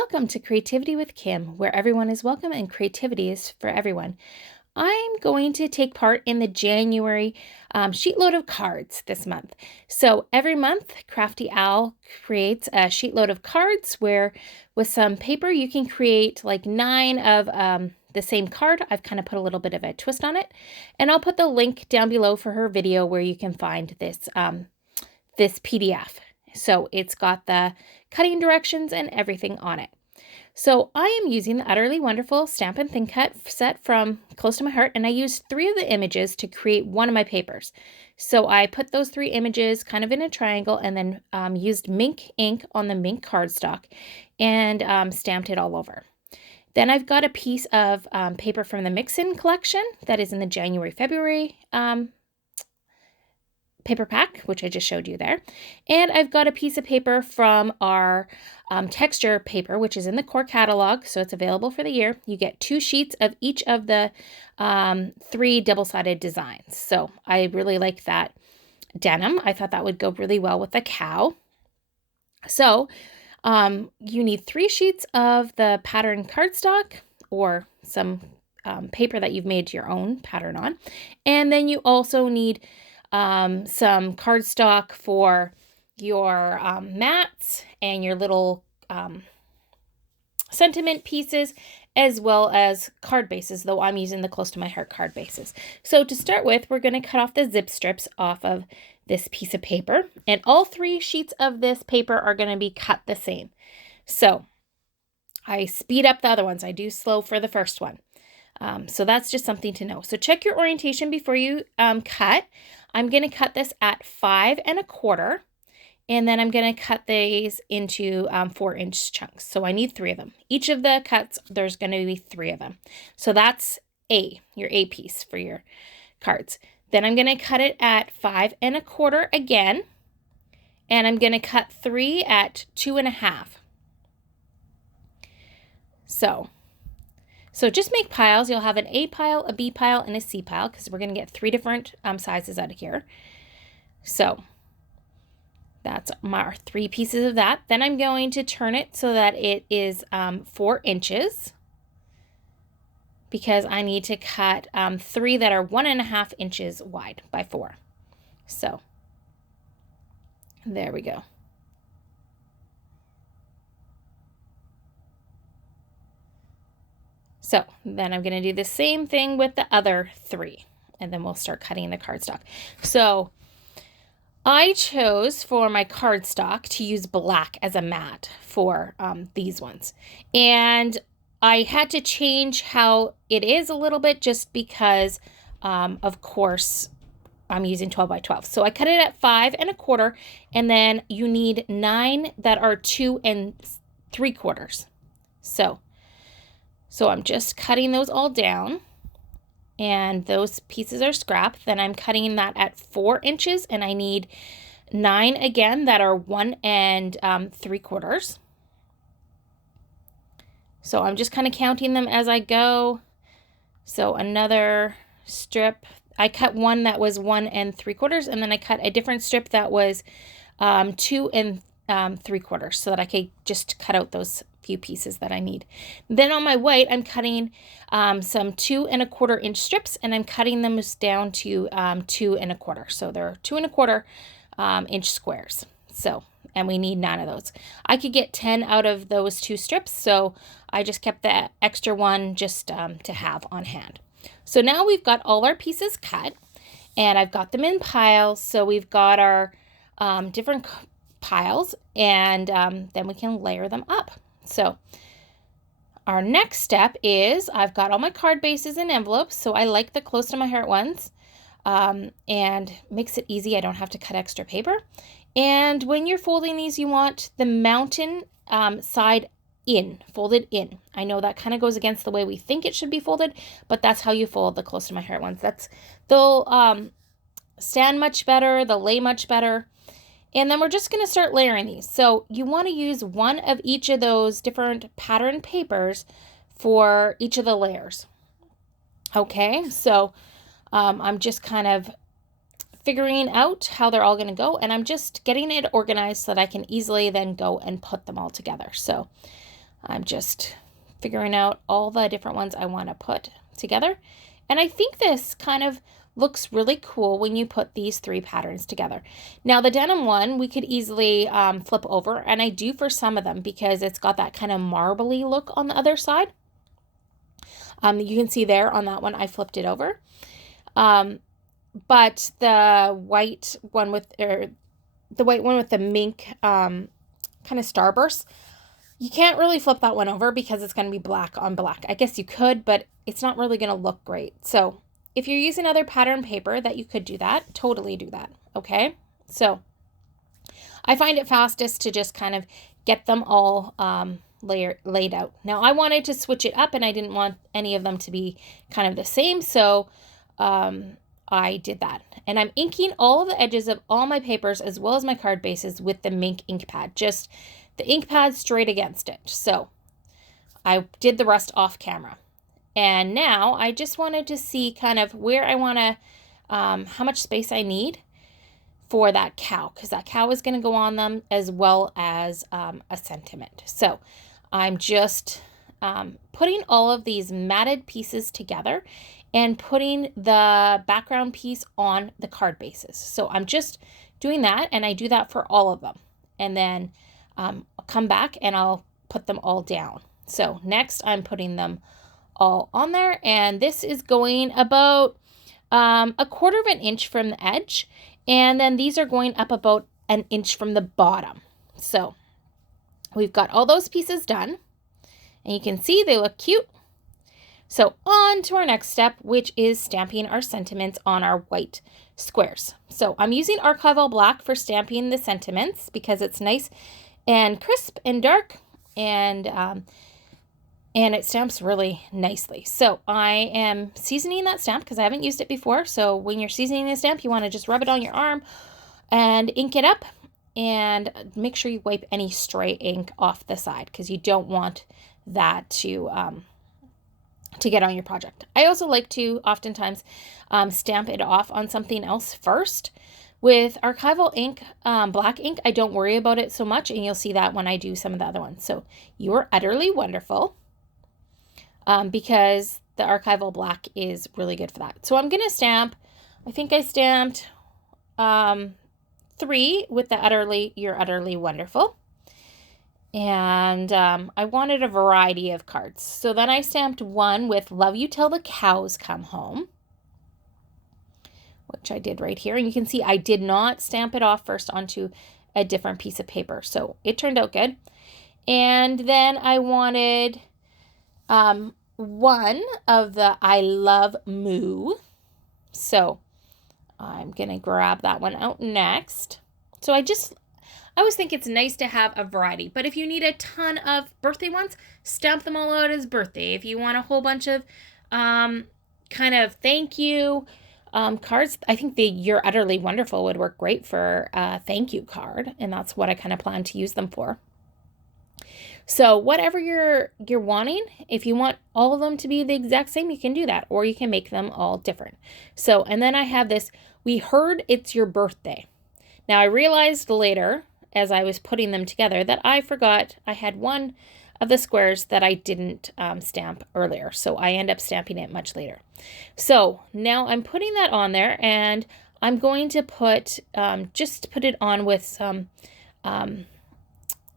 Welcome to Creativity with Kim, where everyone is welcome and creativity is for everyone. I'm going to take part in the January sheetload of cards this month. So every month, Crafty Owl creates a sheetload of cards where with some paper you can create like 9 of the same card. I've kind of put a little bit of a twist on it, and I'll put the link down below for her video where you can find this, this PDF. So it's got the cutting directions and everything on it. So I am using the Udderly Wonderful Stamp and Thin Cut set from Close to My Heart, and I used 3 of the images to create one of my papers. So I put those 3 images kind of in a triangle and then used Mink ink on the Mink cardstock and stamped it all over. Then I've got a piece of paper from the Mix-in collection that is in the January-February paper pack, which I just showed you there. And I've got a piece of paper from our texture paper, which is in the core catalog, so it's available for the year. You get 2 sheets of each of the 3 double-sided designs. So I really like that denim. I thought that would go really well with the cow. So you need 3 sheets of the pattern cardstock or some paper that you've made your own pattern on. And then you also need some cardstock for your mats and your little sentiment pieces, as well as card bases, though I'm using the Close to My Heart card bases. So to start with, we're going to cut off the zip strips off of this piece of paper, and all 3 sheets of this paper are going to be cut the same. So I speed up the other ones. I do slow for the first one. So that's just something to know. So check your orientation before you cut. I'm going to cut this at 5 1/4, and then I'm going to cut these into 4-inch chunks. So I need 3 of them. Each of the cuts, there's going to be 3 of them. So that's your A piece for your cards. Then I'm going to cut it at 5 1/4 again, and I'm going to cut 3 at 2 1/2. So just make piles. You'll have an A pile, a B pile, and a C pile, because we're going to get 3 different sizes out of here. So that's my 3 pieces of that. Then I'm going to turn it so that it is 4 inches, because I need to cut 3 that are 1 1/2 inches wide by 4. So there we go. So then I'm going to do the same thing with the other 3, and then we'll start cutting the cardstock. So I chose for my cardstock to use black as a mat for these ones. And I had to change how it is a little bit just because, of course, I'm using 12 by 12. So I cut it at 5 1/4, and then you need 9 that are 2 3/4. So I'm just cutting those all down, and those pieces are scrap. Then I'm cutting that at 4 inches, and I need 9 again that are 1 3/4. So I'm just kind of counting them as I go. So another strip, I cut one that was 1 3/4, and then I cut a different strip that was 2 3/4, so that I could just cut out those few pieces that I need. Then on my white, I'm cutting some 2 1/4 inch strips, and I'm cutting them down to 2 1/4. So they're 2 1/4 inch squares. So, and we need 9 of those. I could get 10 out of those 2 strips, so I just kept the extra one just to have on hand. So now we've got all our pieces cut, and I've got them in piles. So we've got our different piles, and then we can layer them up. So our next step is I've got all my card bases and envelopes. So I like the Close to My Heart ones, and makes it easy. I don't have to cut extra paper. And when you're folding these, you want the mountain side in, folded in. I know that kind of goes against the way we think it should be folded, but that's how you fold the Close to My Heart ones. They'll stand much better, they'll lay much better. And then we're just going to start layering these. So you want to use one of each of those different pattern papers for each of the layers. Okay, so I'm just kind of figuring out how they're all going to go, and I'm just getting it organized so that I can easily then go and put them all together. So I'm just figuring out all the different ones I want to put together. And I think this kind of looks really cool when you put these 3 patterns together. Now the denim one, we could easily flip over, and I do for some of them because it's got that kind of marbly look on the other side. You can see there on that one, I flipped it over. But the white one with, the mink kind of starburst, you can't really flip that one over because it's going to be black on black. I guess you could, but it's not really going to look great. So if you're using other pattern paper that you could do that, totally do that. Okay. So I find it fastest to just kind of get them all laid out. Now I wanted to switch it up and I didn't want any of them to be kind of the same. So I did that. And I'm inking all of the edges of all my papers as well as my card bases with the Mink ink pad, just the ink pad straight against it. So I did the rest off camera. And now I just wanted to see kind of where I want to, how much space I need for that cow, because that cow is going to go on them as well as a sentiment. So I'm just putting all of these matted pieces together and putting the background piece on the card bases. So I'm just doing that, and I do that for all of them. And then I'll come back and I'll put them all down. So next I'm putting them all on there, and this is going about 1/4 of an inch from the edge, and then these are going up about 1 inch from the bottom. So we've got all those pieces done, and you can see they look cute. So on to our next step, which is stamping our sentiments on our white squares. So I'm using Archival Black for stamping the sentiments because it's nice and crisp and dark, and it stamps really nicely. So I am seasoning that stamp because I haven't used it before. So when you're seasoning a stamp, you want to just rub it on your arm and ink it up, and make sure you wipe any stray ink off the side because you don't want that to get on your project. I also like to oftentimes stamp it off on something else first. With Archival ink, black ink, I don't worry about it so much, and you'll see that when I do some of the other ones. So You're Utterly Wonderful, because the Archival Black is really good for that. So I'm going to stamp, I think I stamped 3 with the You're Utterly Wonderful. And I wanted a variety of cards. So then I stamped 1 with Love You Till the Cows Come Home, which I did right here. And you can see I did not stamp it off first onto a different piece of paper. So it turned out good. And then I wanted 1 of the I Love Moo. So I'm going to grab that one out next. So I always think it's nice to have a variety, but if you need a ton of birthday ones, stamp them all out as birthday. If you want a whole bunch of kind of thank you cards, I think the You're Utterly Wonderful would work great for a thank you card, and that's what I kind of plan to use them for. So whatever you're wanting, if you want all of them to be the exact same, you can do that, or you can make them all different. So, and then I have this, We Heard It's Your Birthday. Now I realized later, as I was putting them together, that I forgot I had 1 of the squares that I didn't stamp earlier. So I end up stamping it much later. So now I'm putting that on there, and I'm going to put, just put it on with some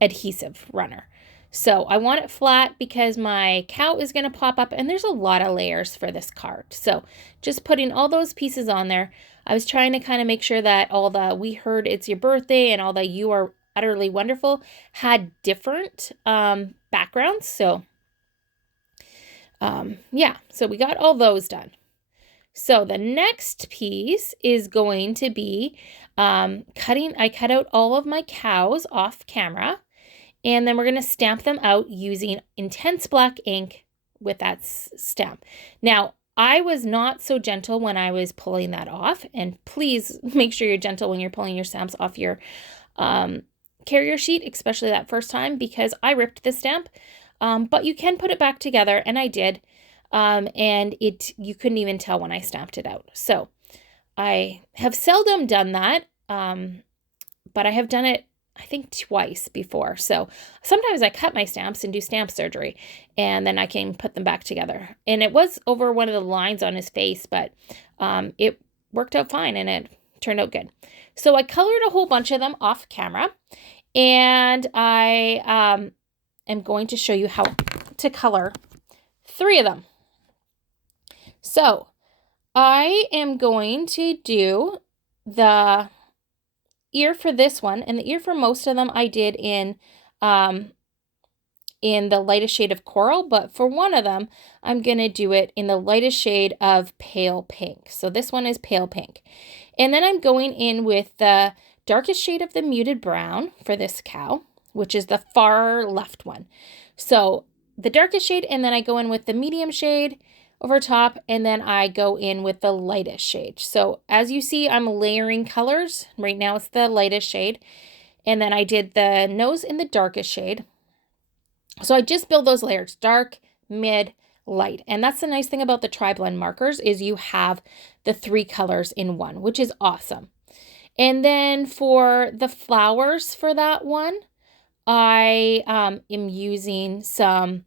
adhesive runner. So I want it flat because my cow is going to pop up, and there's a lot of layers for this card. So just putting all those pieces on there. I was trying to kind of make sure that all the We Heard It's Your Birthday and all the You Are Utterly Wonderful had different backgrounds. So yeah, so we got all those done. So the next piece is going to be cutting. I cut out all of my cows off camera, and then we're going to stamp them out using intense black ink with that stamp. Now, I was not so gentle when I was pulling that off, and please make sure you're gentle when you're pulling your stamps off your carrier sheet, especially that first time, because I ripped the stamp, but you can put it back together, and I did, and you couldn't even tell when I stamped it out. So I have seldom done that, but I have done it, I think twice before. So sometimes I cut my stamps and do stamp surgery, and then I can put them back together. And it was over one of the lines on his face, but it worked out fine and it turned out good. So I colored a whole bunch of them off camera, and I am going to show you how to color 3 of them. So I am going to do the ear for this one, and the ear for most of them I did in the lightest shade of coral, but for one of them I'm going to do it in the lightest shade of pale pink. So this one is pale pink. And then I'm going in with the darkest shade of the muted brown for this cow, which is the far left one. So the darkest shade, and then I go in with the medium shade over top, and then I go in with the lightest shade. So as you see, I'm layering colors. Right now it's the lightest shade, and then I did the nose in the darkest shade. So I just build those layers, dark, mid, light. And that's the nice thing about the tri-blend markers, is you have the 3 colors in one, which is awesome. And then for the flowers for that one, I am using some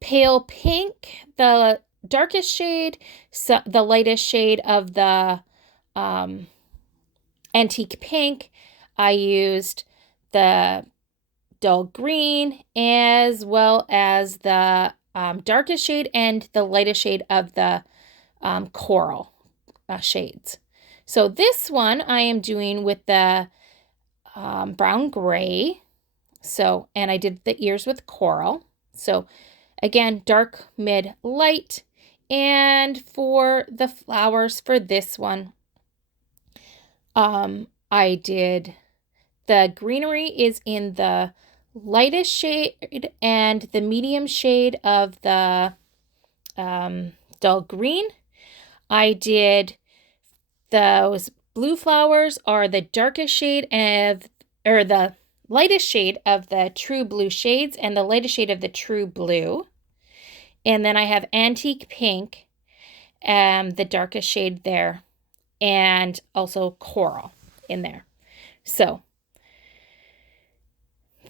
pale pink, the darkest shade, so the lightest shade of the antique pink. I used the dull green, as well as the darkest shade and the lightest shade of the coral shades. So this one I am doing with the brown gray. So, and I did the ears with coral. So again, dark, mid, light. And for the flowers for this one, I did the greenery is in the lightest shade and the medium shade of the dull green. I did those blue flowers are the darkest shade or the lightest shade of the true blue shades and the lightest shade of the true blue. And then I have antique pink, the darkest shade there, and also coral in there. So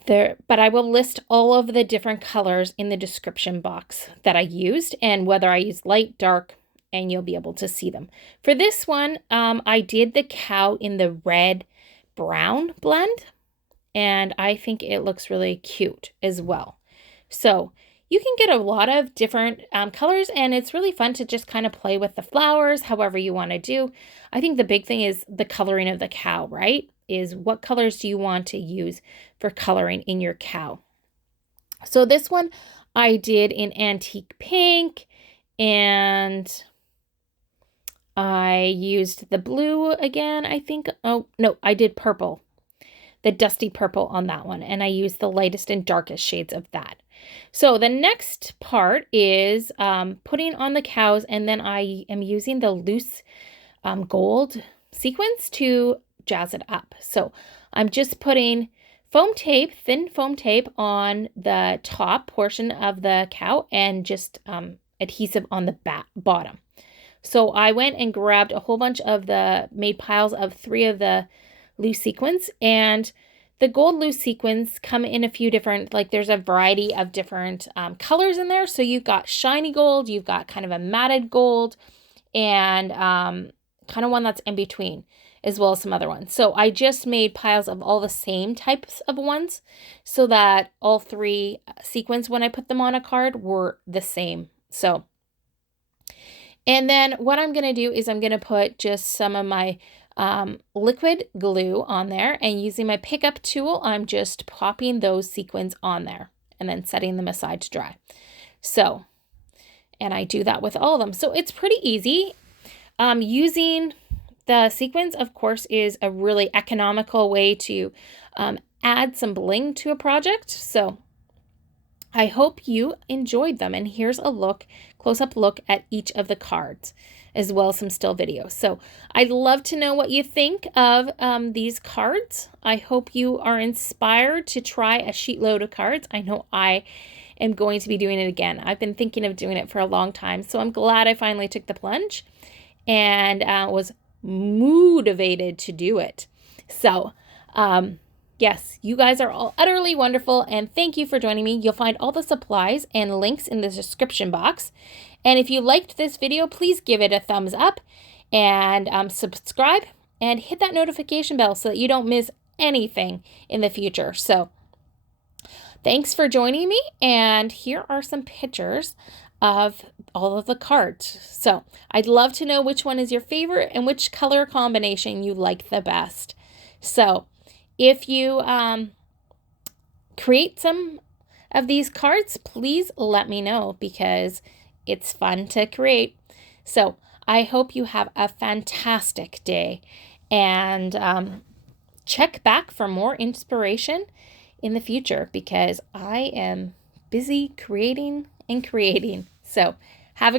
there, but I will list all of the different colors in the description box that I used and whether I used light, dark, and you'll be able to see them. For this one, I did the cow in the red brown blend, and I think it looks really cute as well. So you can get a lot of different colors, and it's really fun to just kind of play with the flowers however you want to do. I think the big thing is the coloring of the cow, right? Is what colors do you want to use for coloring in your cow? So this one I did in antique pink, and I used the blue again, I think. Oh, no, I did purple, the dusty purple on that one, and I used the lightest and darkest shades of that. So the next part is putting on the cows, and then I am using the loose gold sequins to jazz it up. So I'm just putting foam tape, thin foam tape on the top portion of the cow and just adhesive on the bottom. So I went and grabbed a whole bunch of made piles of 3 of the loose sequins, and the gold loose sequins come in a few different, like there's a variety of different colors in there. So you've got shiny gold, you've got kind of a matted gold, and kind of one that's in between, as well as some other ones. So I just made piles of all the same types of ones so that all 3 sequins, when I put them on a card, were the same. So, and then what I'm going to do is I'm going to put just some of my liquid glue on there, and using my pickup tool, I'm just popping those sequins on there and then setting them aside to dry. So, and I do that with all of them. So it's pretty easy. Using the sequins, of course, is a really economical way to add some bling to a project. So I hope you enjoyed them. And here's a close-up look at each of the cards, as well as some still videos. So I'd love to know what you think of these cards. I hope you are inspired to try a sheet load of cards. I know I am going to be doing it again. I've been thinking of doing it for a long time, so I'm glad I finally took the plunge and was motivated to do it. So Yes, you guys are all utterly wonderful, and thank you for joining me. You'll find all the supplies and links in the description box. And if you liked this video, please give it a thumbs up and subscribe and hit that notification bell so that you don't miss anything in the future. So thanks for joining me, and here are some pictures of all of the cards. So I'd love to know which one is your favorite and which color combination you like the best. So if you create some of these cards, please let me know because it's fun to create. So I hope you have a fantastic day, and check back for more inspiration in the future because I am busy creating and creating. So